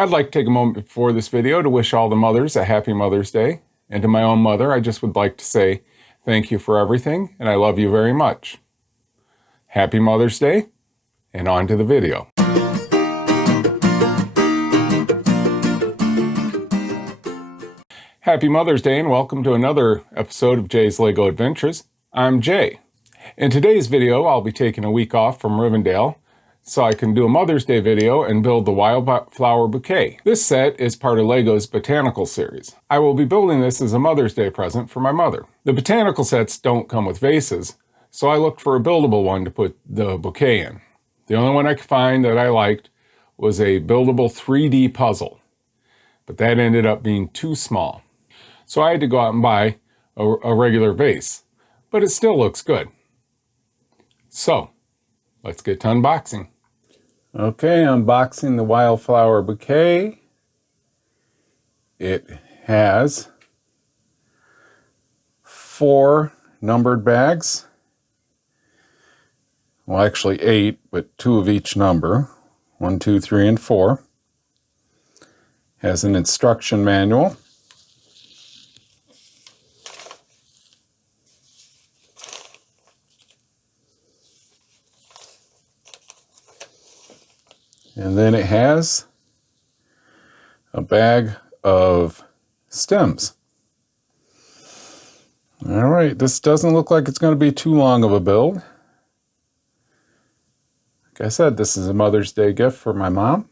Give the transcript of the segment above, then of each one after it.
I'd like to take a moment before this video to wish all the mothers a happy Mother's Day. And to my own mother, I just would like to say thank you for everything, and I love you very much. Happy Mother's Day, and on to the video. Happy Mother's Day, and welcome to another episode of Jay's LEGO Adventures. I'm Jay. In today's video, I'll be taking a week off from Rivendell so I can do a Mother's Day video and build the Wildflower Bouquet. This set is part of LEGO's Botanical series. I will be building this as a Mother's Day present for my mother. The Botanical sets don't come with vases, so I looked for a buildable one to put the bouquet in. The only one I could find that I liked was a buildable 3D puzzle, but that ended up being too small. So I had to go out and buy a regular vase, but it still looks good. So, let's get to unboxing. Okay, unboxing the Wildflower Bouquet. It has 4 numbered bags. Well, actually 8, but 2 of each number. 1, 2, 3, and 4. Has an instruction manual. And then it has a bag of stems. All right, this doesn't look like it's going to be too long of a build. Like I said, this is a Mother's Day gift for my mom.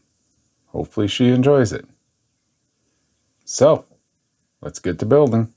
Hopefully she enjoys it. So, let's get to building.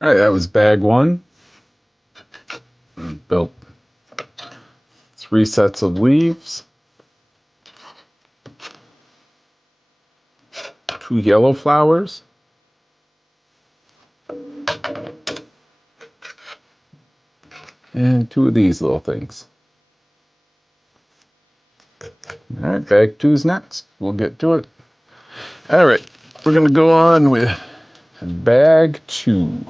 All right, that was bag 1. and built 3 sets of leaves, 2 yellow flowers, and 2 of these little things. All right, bag 2's next. We'll get to it. All right, we're gonna go on with bag 2.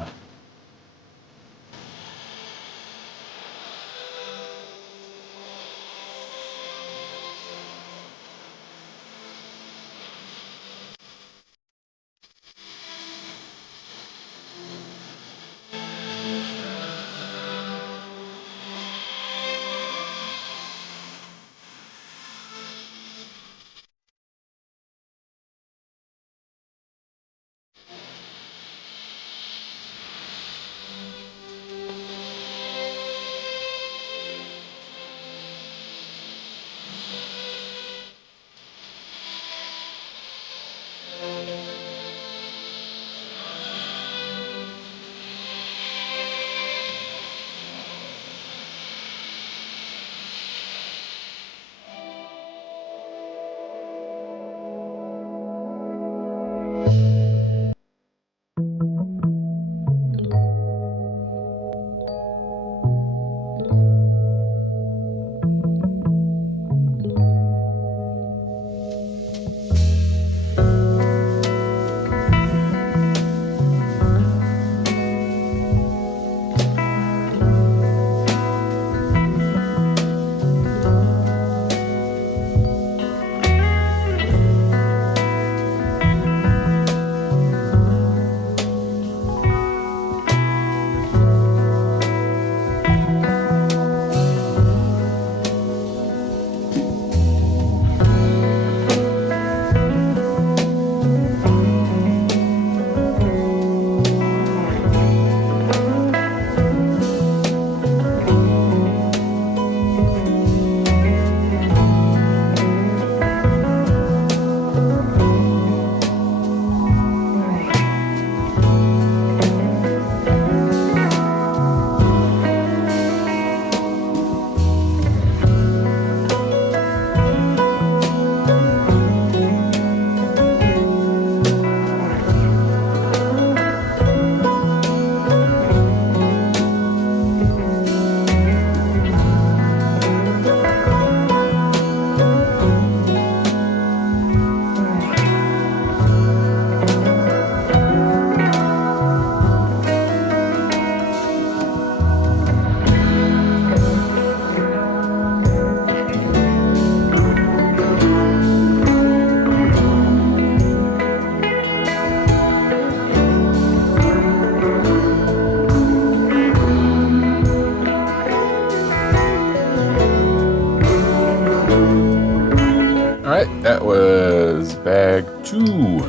Alright, that was bag 2.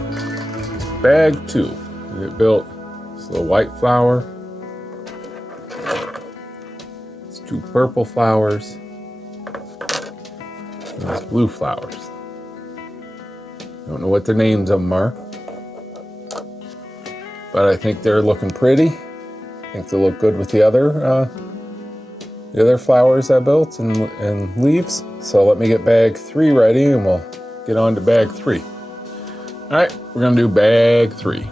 Bag 2. It built this little white flower. It's 2 purple flowers. And these blue flowers. Don't know what the names of them are. But I think they're looking pretty. I think they look good with the other flowers I built and leaves. So let me get bag 3 ready and we'll get on to bag 3. All right, we're gonna do bag 3.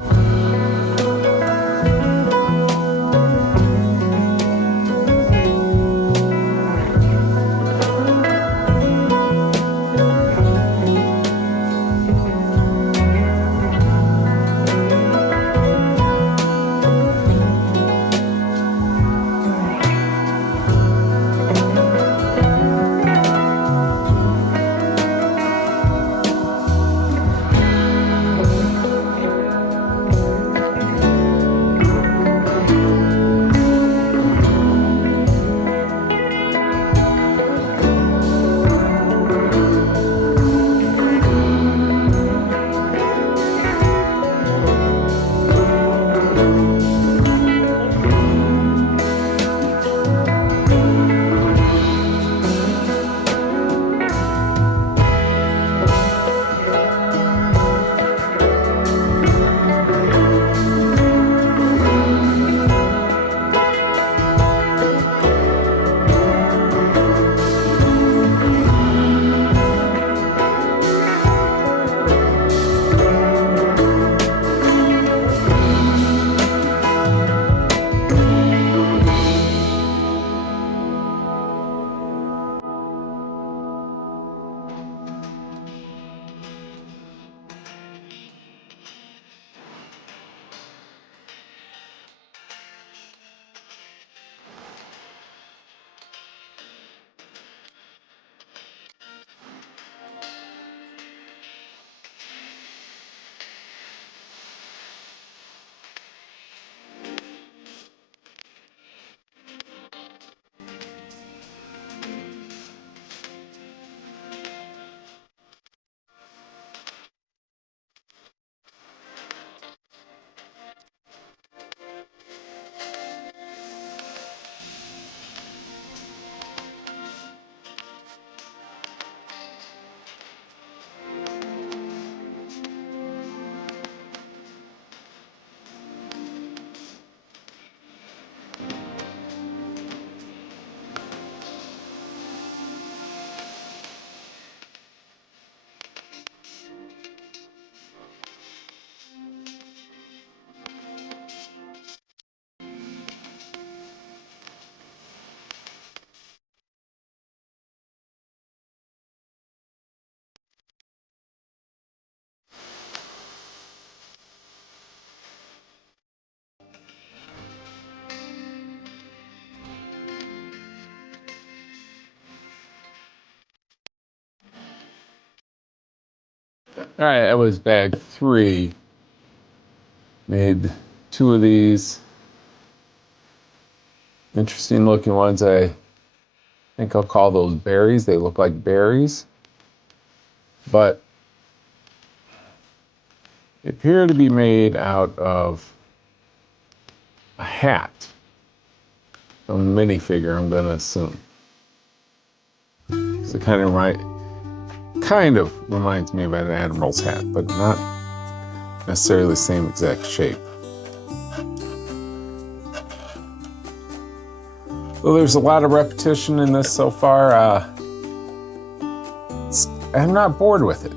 All right, that was bag 3. Made 2 of these. Interesting looking ones. I think I'll call those berries. They look like berries. But they appear to be made out of a hat. A minifigure, I'm gonna assume. So it kind of reminds me of an admiral's hat, but not necessarily the same exact shape. Well, there's a lot of repetition in this so far. I'm not bored with it,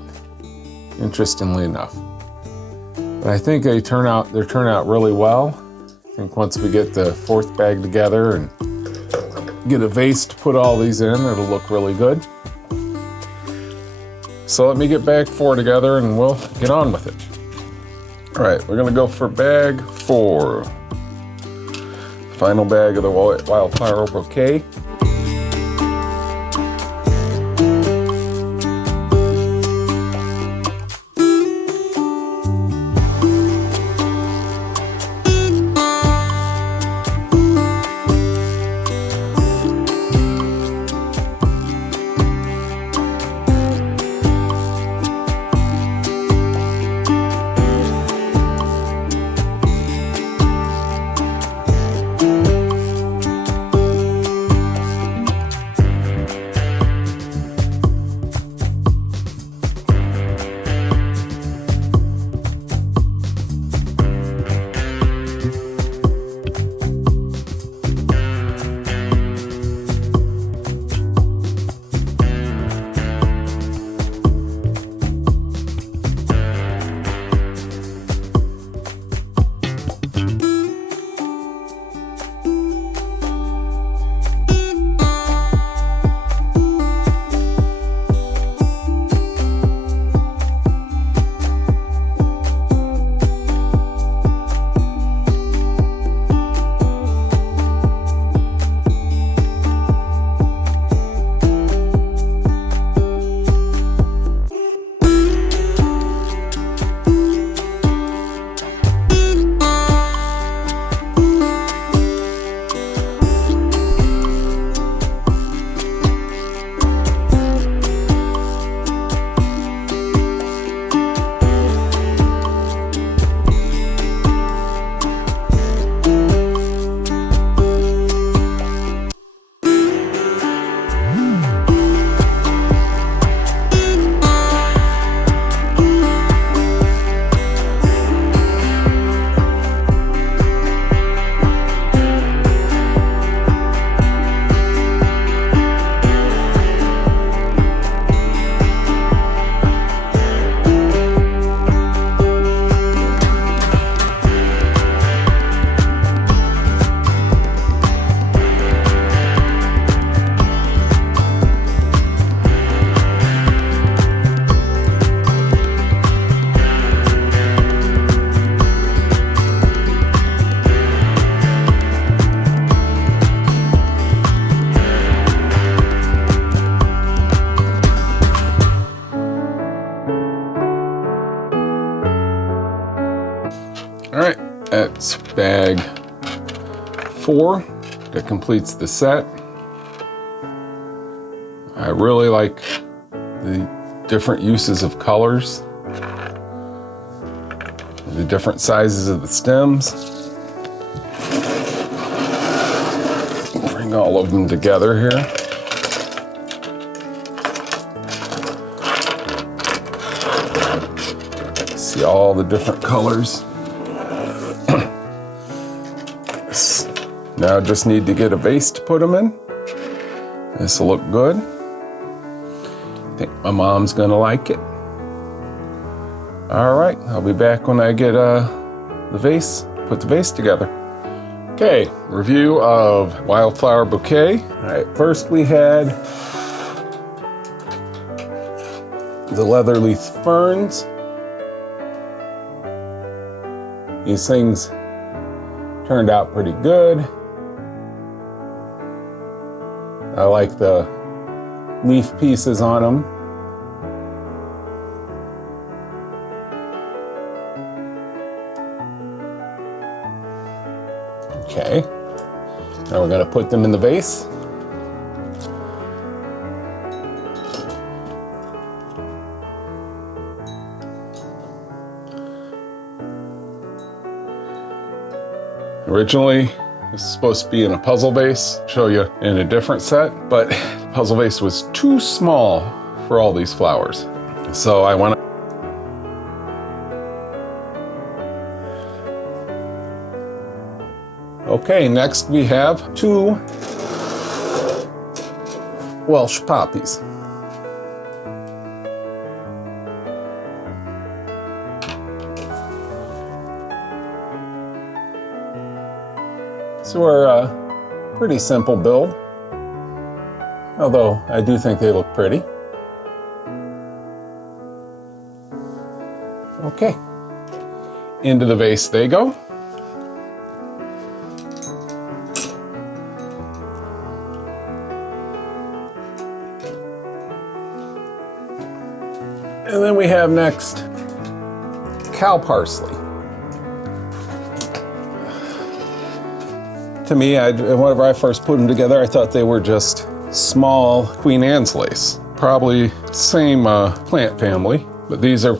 interestingly enough. But I think they turn out really well. I think once we get the 4th bag together and get a vase to put all these in, it'll look really good. So let me get bag 4 together and we'll get on with it. All right, we're gonna go for bag 4. Final bag of the Wildflower Bouquet. All right, that's bag 4 that completes the set. I really like the different uses of colors, the different sizes of the stems. Bring all of them together here. See all the different colors. Now I just need to get a vase to put them in. This will look good. I think my mom's gonna like it. All right, I'll be back when I get the vase, put the vase together. Okay, review of Wildflower Bouquet. All right, first we had the leather leaf ferns. These things turned out pretty good. I like the leaf pieces on them. Okay. Now we're going to put them in the vase. Originally, this is supposed to be in a puzzle vase. I'll show you in a different set, but the puzzle vase was too small for all these flowers. So I went. Okay, next we have 2 Welsh poppies. So we're a pretty simple build, although I do think they look pretty. Okay, into the vase they go. And then we have next cow parsley. To me, whenever I first put them together, I thought they were just small Queen Anne's lace. Probably same plant family, but these are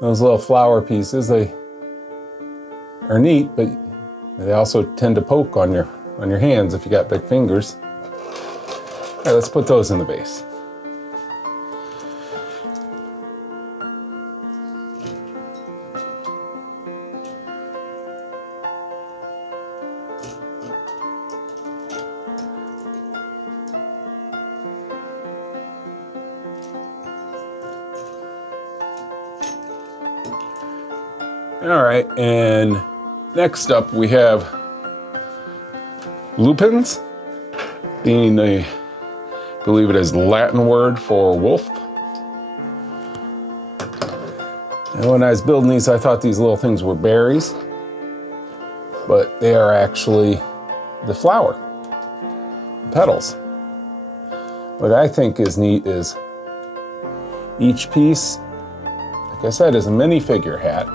those little flower pieces. They are neat, but they also tend to poke on your hands if you got big fingers. All right, let's put those in the vase. All right, and next up we have lupins, being I believe it is the Latin word for wolf. And when I was building these, I thought these little things were berries, but they are actually the flower, petals. What I think is neat is each piece, like I said, is a minifigure hat.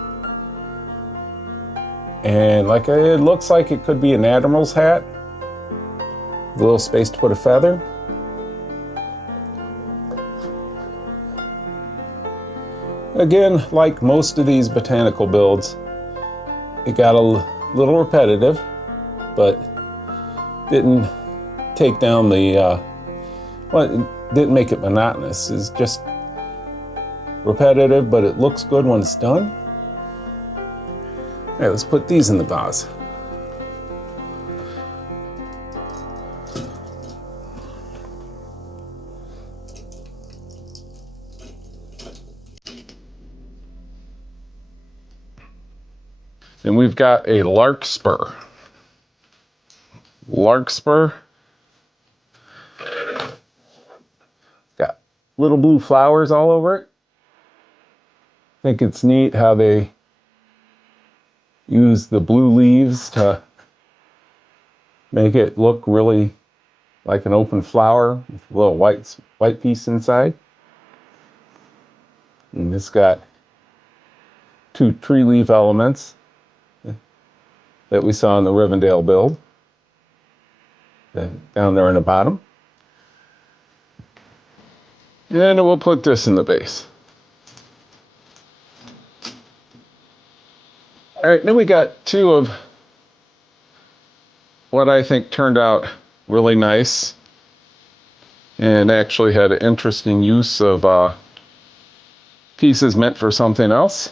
And it looks like it could be an admiral's hat. A little space to put a feather. Again, like most of these botanical builds, it got a little repetitive, but didn't take down the, well, it didn't make it monotonous. It's just repetitive, but it looks good when it's done. All right, let's put these in the vase. And we've got a larkspur. Larkspur. Got little blue flowers all over it. I think it's neat how they use the blue leaves to make it look really like an open flower with a little white piece inside. And it's got 2 tree leaf elements that we saw in the Rivendell build down there in the bottom. And we'll put this in the base. All right, then we got 2 of what I think turned out really nice and actually had an interesting use of pieces meant for something else.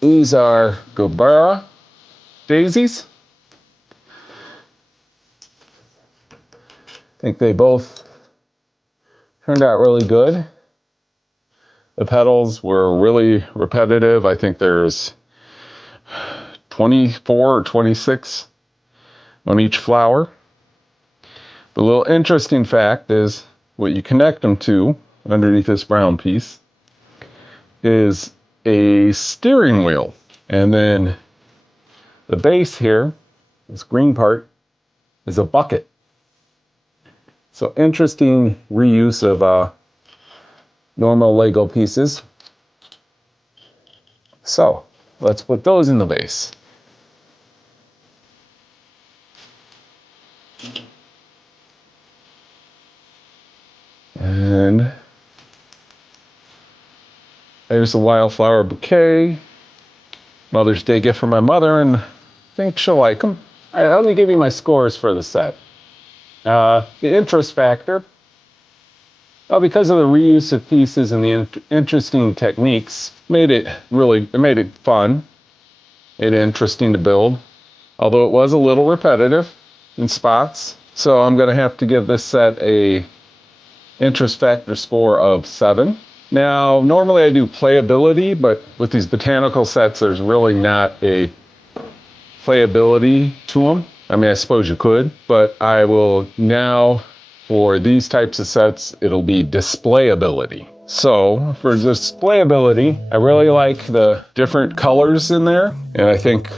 These are Gobara daisies. I think they both turned out really good. The petals were really repetitive. I think there's 24 or 26 on each flower. The little interesting fact is what you connect them to underneath this brown piece is a steering wheel. And then the base here, this green part, is a bucket. So interesting reuse of normal Lego pieces. So let's put those in the base. And there's a wildflower bouquet. Mother's Day gift for my mother, and I think she'll like them. All right, let me give you my scores for the set. The interest factor. Well, because of the reuse of pieces and the interesting techniques, made it fun, made it interesting to build. Although it was a little repetitive in spots. So I'm going to have to give this set a interest factor score of 7. Now, normally I do playability, but with these botanical sets, there's really not a playability to them. I mean, I suppose you could, but I will now, for these types of sets, it'll be displayability. So for displayability, I really like the different colors in there, and I think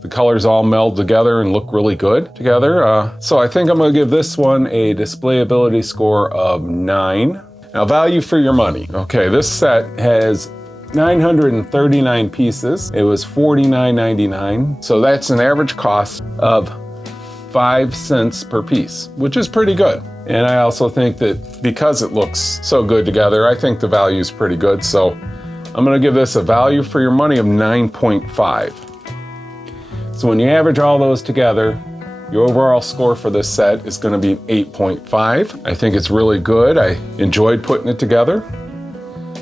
the colors all meld together and look really good together. So I think I'm going to give this one a displayability score of 9. Now, value for your money. Okay, this set has 939 pieces. It was $49.99. So that's an average cost of 5 cents per piece, which is pretty good. And I also think that because it looks so good together, I think the value is pretty good. So I'm going to give this a value for your money of 9.5. So when you average all those together, your overall score for this set is going to be 8.5. I think it's really good. I enjoyed putting it together.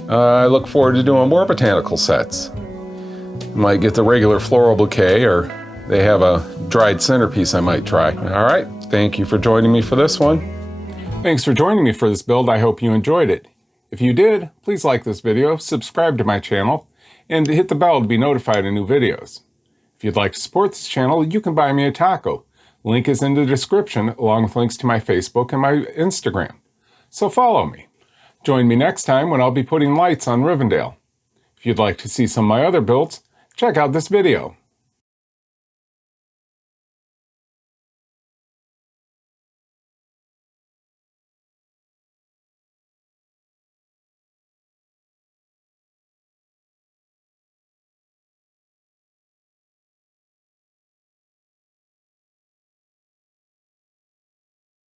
I look forward to doing more botanical sets. Might get the regular floral bouquet, or they have a dried centerpiece I might try. All right, thank you for joining me for this one. Thanks for joining me for this build. I hope you enjoyed it. If you did, please like this video, subscribe to my channel, and hit the bell to be notified of new videos. If you'd like to support this channel, you can buy me a taco. Link is in the description, along with links to my Facebook and my Instagram. So follow me. Join me next time when I'll be putting lights on Rivendell. If you'd like to see some of my other builds, check out this video.